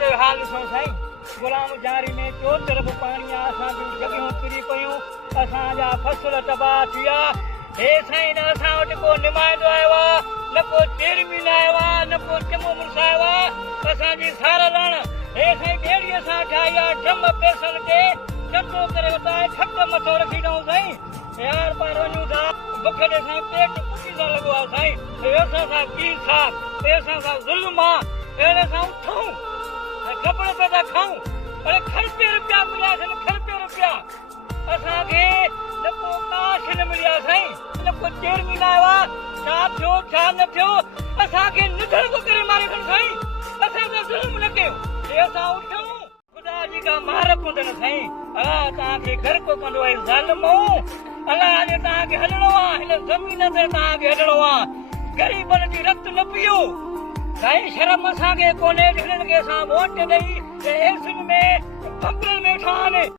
दे हाल सो साईं गुलाम जारी में चो तरफ पानी असां जूं जॻहियूं किरी पयूं असांजा फसल तबाह थिया हे साईं न असां वटि को नुमाइंदो आयो आहे न को चेयरमैन आयो आहे न को चङो मुड़ुस आयो आहे असांजी सार रण हे साईं ॿेड़ीअ सां ठाही आहे ड्रम पैसनि ते चंडो करे वता छत मथो रखी ॾियूं साईं यार पार वञूं था बुख जे साईं पेट पुठी सां लॻो आहे साईं हे असां सां की साहब हे असां सां ज़ुल्म आहे अहिड़े सां उथूं कपिड़े पे था खाऊं अरे खर्चे रुपया मिलिया अथनि खर्चे रुपया असांखे न को काश न मिलिया साईं न को चेयरमैन आयो आहे छा थियो छा न थियो असांखे निधड़ थो करे मारे खनि साईं असां सां ज़ुल्म न कयो हे असां उथूं ख़ुदा जी का मार कोन्हनि साईं अलाह तव्हांखे घर को कंदो आहे ज़ालिमो अलाह अॼु तव्हांखे हलणो आहे हिन ज़मीन ते तव्हांखे हलणो आहे ग़रीबनि जी रत न पियो साईं शर्म असांखे कोन्हे जिन्हनि खे असां वोट ॾेई एसिन में बबल में वेठा आहिनि